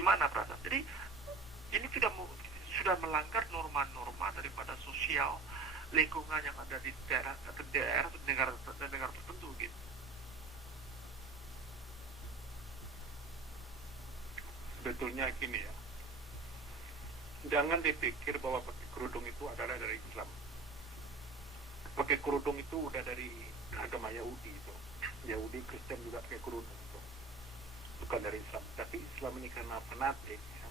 Gimana perasaan? Jadi ini sudah melanggar norma-norma daripada sosial lingkungan yang ada di daerah atau negara tertentu gitu. Sebetulnya gini ya, jangan dipikir bahwa pakai kerudung itu adalah dari Islam. Pakai kerudung itu udah dari agama Yahudi itu. Yahudi, Kristen juga pakai kerudung itu. Bukan dari Islam. Tapi Islam ini karena fanatik, ya,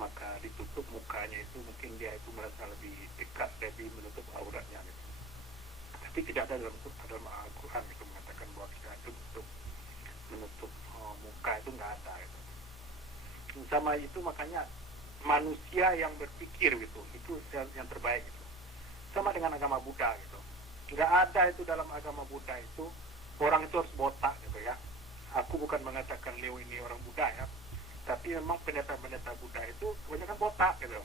maka ditutup mukanya itu, mungkin dia itu merasa lebih dekat, lebih menutup auratnya gitu. Tapi tidak ada dalam Al-Quran itu mengatakan bahwa kita itu menutup muka itu nggak ada gitu. Sama itu makanya manusia yang berpikir gitu, itu yang terbaik gitu. Sama dengan agama Buddha gitu, nggak ada itu dalam agama Buddha itu orang itu harus botak gitu ya. Aku bukan mengatakan Leo ini orang Buddha ya, tapi memang pendeta-pendeta Buddha itu kebanyakan botak gitu.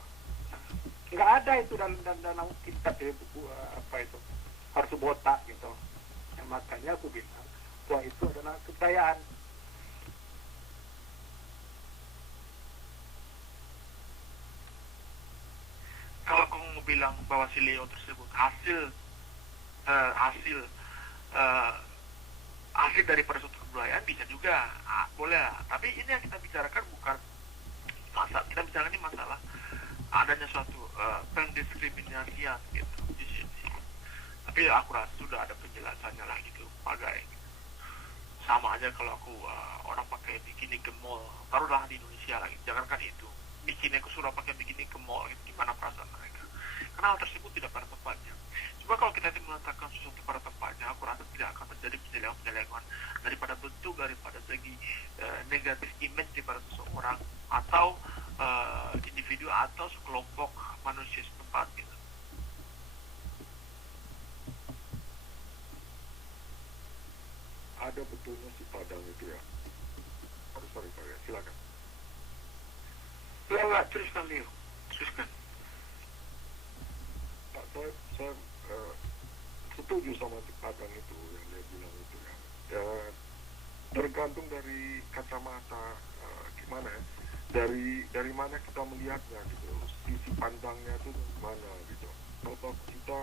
Nggak ada itu dalam kitab ya, buku apa itu harus botak gitu. Makanya aku bilang bahwa itu adalah kepercayaan. Kalau kamu bilang bahwa si Leo tersebut hasil eh, hasil daripada suatu kebudayaan, bisa juga, boleh. Tapi ini yang kita bicarakan bukan masalah, kita bicarakan ini masalah adanya suatu pendiskriminasian gitu di sini. Tapi aku rasa sudah ada penjelasannya lah gitu, bagai sama aja kalau aku orang pakai bikini ke mall, taruhlah di Indonesia lagi, jangankan itu, bikini aku suruh pakai bikini ke mall, gitu, gimana perasaan mereka? Karena hal tersebut tidak pada tempatnya. Coba kalau kita meletakkan sesuatu pada tempatnya, aku rasa tidak akan terjadi penyelewengan daripada bentuk, daripada segi negatif image daripada seseorang atau individu atau sekelompok manusia setempat gitu. Ada betulnya si Padang itu ya. Sorry, silakan. Enggak, teruskan Leo, teruskan. Pak, saya setuju sama si Padang itu yang dia bilang itu ya. Ya tergantung dari kacamata gimana ya. Dari mana kita melihatnya gitu. Sisi pandangnya itu mana gitu. Kalau kita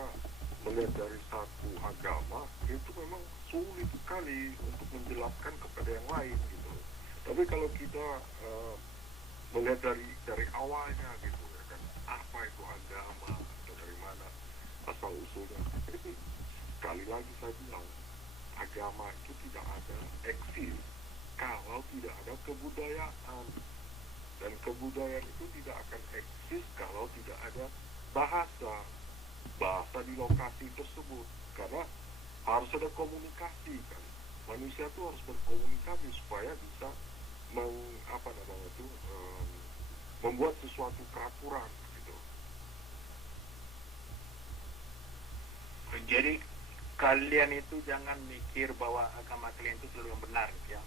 melihat dari satu agama itu memang sulit sekali untuk menjelaskan kepada yang lain gitu. Tapi kalau kita melihat dari awalnya gitu ya kan, apa itu agama atau dari mana asal usulnya. Jadi sekali lagi saya bilang, agama itu tidak ada eksis kalau tidak ada kebudayaan, dan kebudayaan itu tidak akan eksis kalau tidak ada bahasa di lokasi tersebut, karena harus ada komunikasi kan. Manusia itu harus berkomunikasi supaya bisa membuat sesuatu peraturan gitu. Jadi kalian itu jangan mikir bahwa agama kalian itu selalu yang benar gitu ya.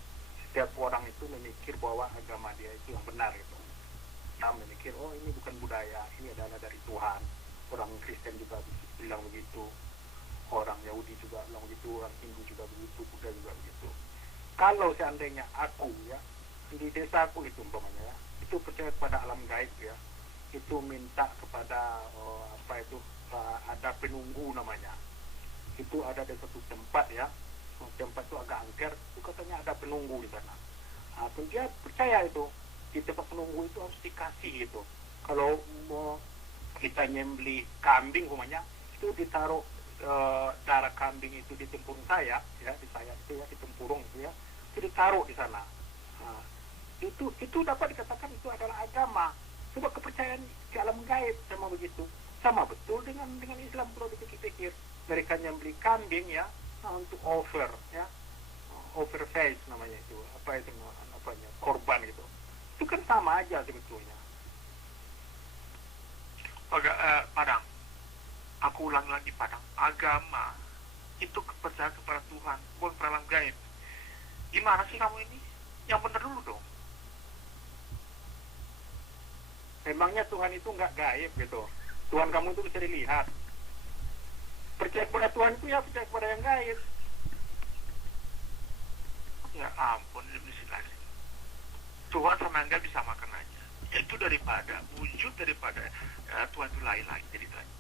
Setiap orang itu memikir bahwa agama dia itu yang benar gitu. Dia memikir, oh ini bukan budaya, ini adalah dari Tuhan. Orang Kristen juga bilang begitu, orang Yahudi juga bilang begitu, orang Hindu juga begitu, Buddha juga begitu. Kalau seandainya aku ya, di desaku itu umpamanya ya, itu percaya kepada alam gaib ya, itu minta kepada ada penunggu namanya, itu ada di satu tempat ya, tempat itu agak angker, itu katanya ada penunggu di sana. Dia percaya itu di tempat penunggu itu harus dikasih gitu. Kalau mau kita nyembeli kambing umpamanya, itu ditaruh darah kambing itu di tempurung saya ya, di saya itu ya, di tempurung itu ya, itu ditaruh di sana. Itu dapat dikatakan itu adalah agama. Coba kepercayaan di alam gaib sama begitu. Sama betul dengan Islam kalau dipikir-pikir. Mereka nyembeli kambing ya, untuk over ya, over face namanya itu, korban gitu. Itu kan sama aja sebetulnya. Padang, aku ulang lagi Padang, agama itu kepercayaan kepada Tuhan, bukan alam gaib. Gimana sih kamu ini? Yang benar dulu dong. Memangnya Tuhan itu nggak gaib gitu? Tuhan kamu itu bisa dilihat. Percaya kepada Tuhan itu ya percaya kepada yang gaib. Ya ampun, lebih lagi. Tuhan sama enggak disamakan aja. Itu daripada wujud daripada Tuhan itu lain-lain ceritanya.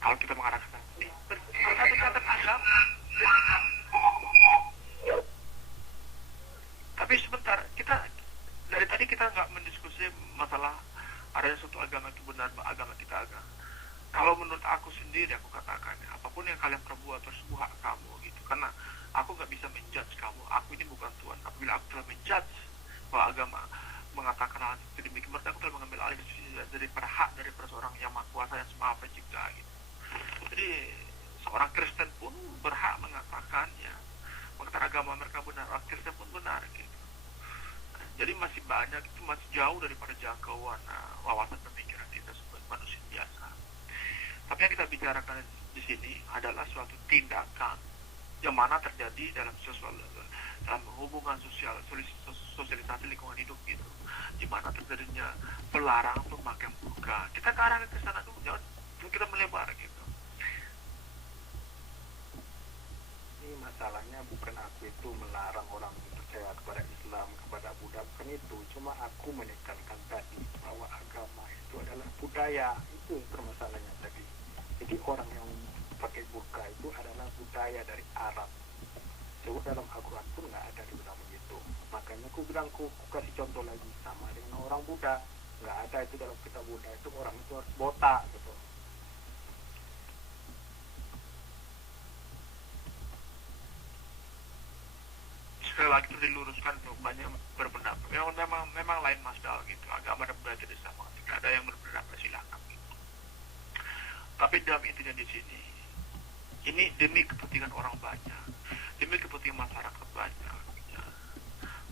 Kalau kita mengarah ke sana, ini berkaitan agama. Tapi sebentar, kita dari tadi kita nggak mendiskusi masalah adanya suatu agama itu benar, agama kita agama. Kalau menurut aku sendiri, aku katakan apapun yang kalian perbuat tersebut hak kamu gitu. Karena aku nggak bisa menjudge kamu. Aku ini bukan Tuhan. Apabila aku telah menjudge bahwa agama mengatakan hal itu demikian, berarti aku telah mengambil alih daripada hak daripada seorang yang maha kuasa yang maha pencipta gitu. Jadi seorang Kristen pun berhak mengatakan agama mereka benar, orang Kristen pun benar gitu. Jadi masih banyak, itu masih jauh daripada jangkauan wawasan pemikiran kita sebagai manusia biasa. Tapi yang kita bicarakan di sini adalah suatu tindakan yang mana terjadi dalam hubungan sosial, sosialisasi lingkungan hidup gitu, di mana terjadinya pelarang pemakaian burka. Kita ke arah ke sana dulu, jangan kita melebar gitu. Ini masalahnya bukan aku itu melarang orang percaya kepada Islam, kepada Buddha, bukan itu. Cuma aku menekankan tadi bahwa agama itu adalah budaya, itu permasalahannya tadi. Jadi orang yang pakai burka itu adalah budaya dari Arab. Sebab dalam Al-Quran pun nggak ada dibilang begitu. Makanya aku bilang, aku kasih contoh lagi sama dengan orang Buddha. Nggak ada itu dalam kitab Buddha, itu orang itu harus botak gitu. Sekali lagi itu diluruskan tuh, banyak berpendapat. Memang lain masdal gitu. Agama dan budaya tidak sama. Tidak ada yang berpendapat, silakan. Gitu. Tapi dalam intinya di sini, ini demi kepentingan orang banyak, demi kepentingan masyarakat banyak, ya,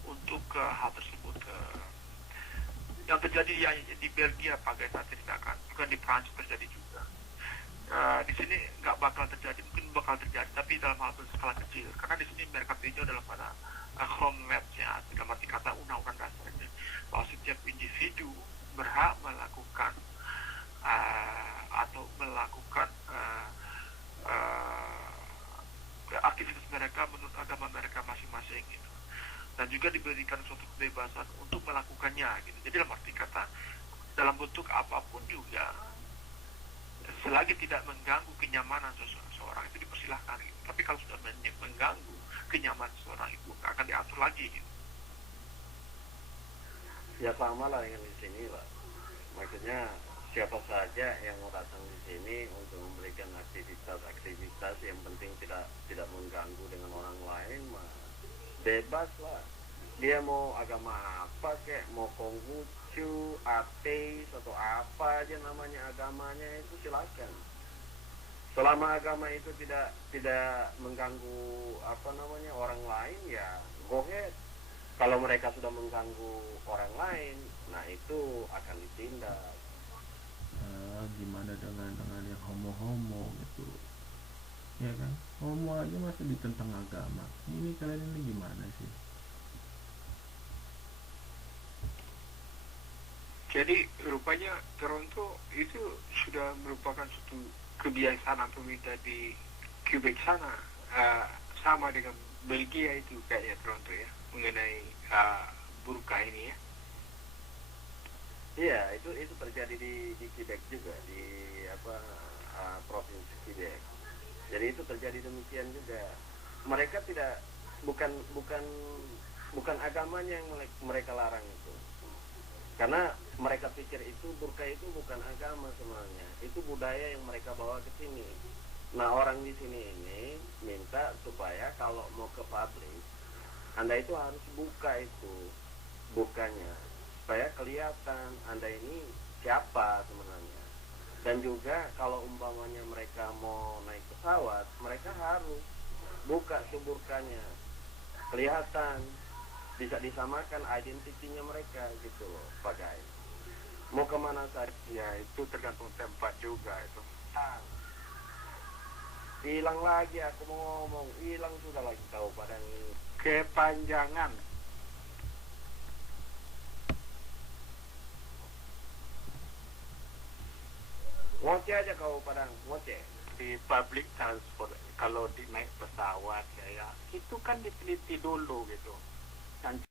untuk hal tersebut yang terjadi ya, di Belgia pakai saat tindakan, bukan di Prancis terjadi juga. Di sini nggak bakal terjadi, mungkin bakal terjadi, tapi dalam hal berskala kecil. Karena di sini mereka tinjau dalam pada Homeland-nya, dalam arti kata undang-undang dasarnya, bahwa setiap individu berhak melakukan atau melakukan aktivitas mereka menurut agama mereka masing-masing gitu. Dan juga diberikan suatu kebebasan untuk melakukannya gitu. Jadi dalam arti kata dalam bentuk apapun juga, selagi tidak mengganggu kenyamanan seseorang itu dipersilahkan gitu. Tapi kalau sudah mengganggu kenyamanan seseorang itu akan diatur lagi gitu. Ya sama lah dengan di sini lah. Maksudnya siapa saja yang mau datang di sini untuk memberikan aktivitas yang penting tidak mengganggu dengan orang lain, mah bebas lah. Dia mau agama apa kek, mau Konghucu, ateis atau apa aja namanya agamanya, itu silakan. Selama agama itu tidak mengganggu orang lain, ya go ahead. Kalau mereka sudah mengganggu orang lain, nah itu akan ditindak. Gimana dengan yang homo gitu, ya kan? Homo aja masih ditentang agama. Ini kalian ini gimana sih? Jadi rupanya Toronto itu sudah merupakan suatu kebiasaan atau pemerintah di Quebec sana, sama dengan Belgia itu kayaknya Toronto ya, mengenai burka ini ya. Iya, itu terjadi di Quebec juga, di provinsi Quebec. Jadi itu terjadi demikian juga. Mereka bukan agamanya yang mereka larang itu. Karena mereka pikir itu burka itu bukan agama sebenarnya. Itu budaya yang mereka bawa ke sini. Nah, orang di sini ini minta supaya kalau mau ke publik, Anda itu harus buka itu bukanya, supaya kelihatan Anda ini siapa sebenarnya. Dan juga kalau umpamanya mereka mau naik pesawat, mereka harus buka seburkanya, kelihatan, bisa disamakan identitinya mereka gitu loh, pakai. Mau kemana saja, Ya itu tergantung tempat juga itu. hilang lagi aku mau ngomong, hilang sudah lagi tahu Padang ini. Kepanjangan. Ngoceh aja kau Padang, ngoceh. Di public transport, kalau di naik pesawat ya itu kan diteliti dulu gitu. Dan